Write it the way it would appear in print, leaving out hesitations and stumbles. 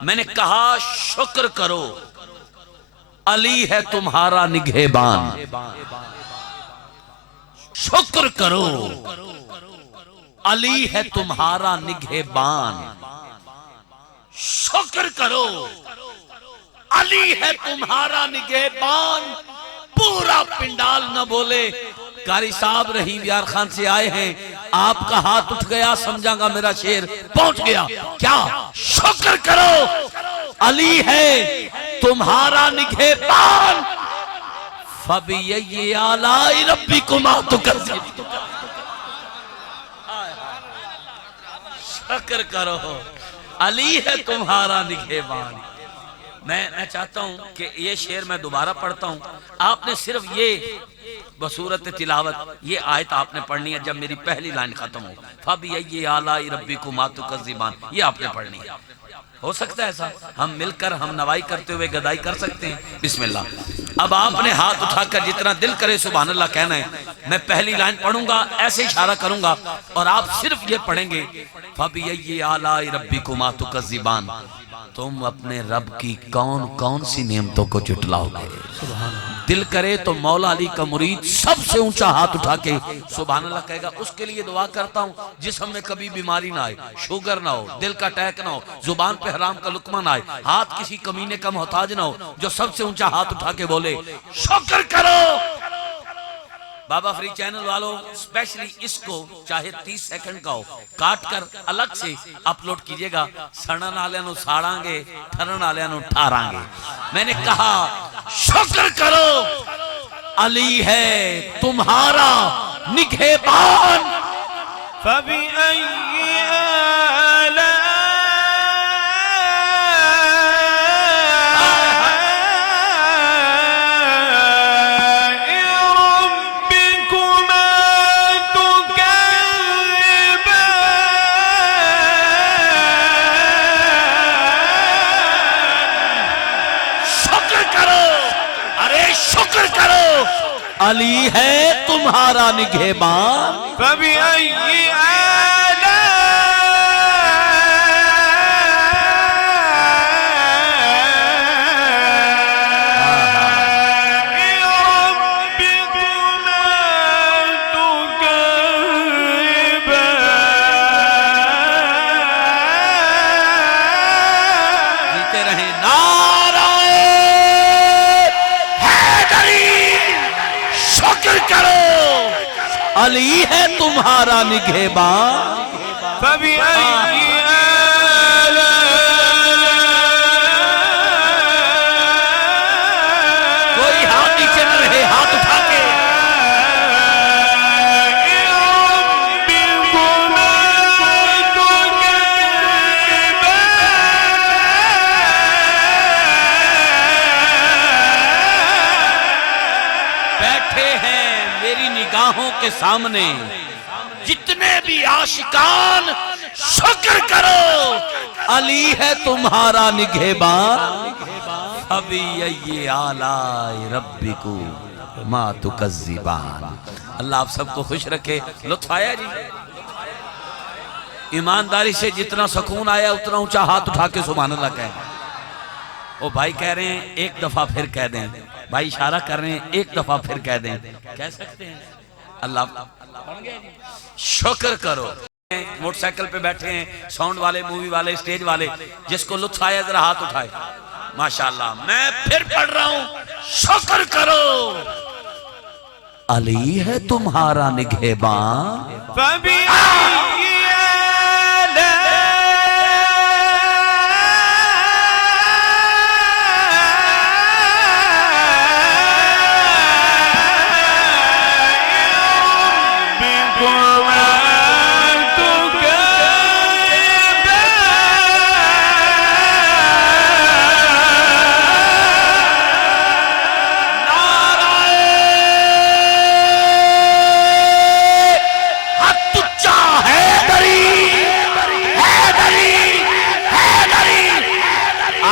میں نے کہا شکر کرو علی ہے تمہارا نگہبان، شکر کرو علی ہے تمہارا نگہبان، شکر کرو علی ہے تمہارا نگہبان۔ پورا پنڈال نہ بولے۔ قاری صاحب رحیم یار خان سے آئے ہیں، آپ کا ہاتھ اٹھ گیا، سمجھا گا میرا شعر پہنچ گیا۔ کیا شکر کرو علی ہے تمہارا نگہبان، فَبِأَيِّ آلَاءِ رَبِّكُمَا تُكَذِّبَانِ۔ شکر کرو علی ہے تمہارا نگہبان۔ میں چاہتا ہوں کہ یہ شعر میں دوبارہ پڑھتا ہوں، آپ نے صرف یہ بصورت تلاوت یہ آیت آپ نے پڑھنی ہے جب میری پہلی لائن ختم ہو، فَبِأَيِّ آلَاءِ رَبِّكُمَا تُكَذِّبَانِ، یہ آپ نے پڑھنی ہے۔ ہو سکتا ہے ایسا ہم مل کر ہم نوائی کرتے ہوئے گدائی کر سکتے ہیں؟ بسم اللہ۔ اب آپ نے ہاتھ اٹھا کر جتنا دل کرے سبحان اللہ کہنا ہے۔ میں پہلی لائن پڑھوں گا، ایسے اشارہ کروں گا اور آپ صرف یہ پڑھیں گے فَبِأَيِّ آلَاءِ رَبِّكُمَا تُكَذِّبَانِ۔ تم اپنے رب کی کون کون سی نعمتوں کو جھٹلاؤ گے؟ دل کرے تو مولا علی کا مرید سب سے اونچا ہاتھ اٹھا کے سبحان اللہ کہے گا۔ اس کے لیے دعا کرتا ہوں جسم میں کبھی بیماری نہ آئے، شوگر نہ ہو، دل کا اٹیک نہ ہو، زبان پہ حرام کا لقمہ نہ آئے، ہاتھ کسی کمینے کا محتاج نہ ہو، جو سب سے اونچا ہاتھ اٹھا کے بولے شکر کرو۔ بابا فری چینل والوں اسپیشلی اس کو چاہے 30 سیکنڈ کا ہو کاٹ کر الگ سے اپلوڈ کیجئے گا۔ سڑن آلیاں نو ساڑاں گے، ٹھرن آلیاں نو ٹھاراں گے۔ میں نے کہا شکر کرو علی ہے تمہارا نگہبان، فَبِأَيِّ شکر کرو علی ہے تمہارا نگہبان، فَبِأَيِّ جیتے رہیں نعرہ حیدری۔ شکر کرو علی ہے تمہارا نگہبان، فَبِأَيِّ کوئی ہاتھ نیچے نہ رہے، ہاتھ اٹھا کے بیٹھے ہیں میری نگاہوں کے سامنے جتنے بھی عاشقان، شکر کرو علی ہے تمہارا نگہبان، فَبِأَيِّ آلَاءِ رَبِّكُمَا تُكَذِّبَانِ۔ اللہ آپ سب کو خوش رکھے۔ لطف آیا جی؟ ایمانداری سے جتنا سکون آیا اتنا اونچا ہاتھ اٹھا کے سبحان اللہ کہیں۔ وہ بھائی کہہ رہے ہیں ایک دفعہ پھر کہہ دیں، بھائی اشارہ کر رہے ہیں ایک دفعہ پھر کہہ دیں، کہہ سکتے ہیں؟ اللہ شکر کرو۔ موٹر سائیکل پہ بیٹھے ہیں، ساؤنڈ والے، مووی والے، سٹیج والے، جس کو لطف آیا ذرا ہاتھ اٹھائے۔ ماشاءاللہ میں پھر پڑھ رہا ہوں شکر کرو علی ہے تمہارا نگہبان، فَبِأَيِّ آلَاءِ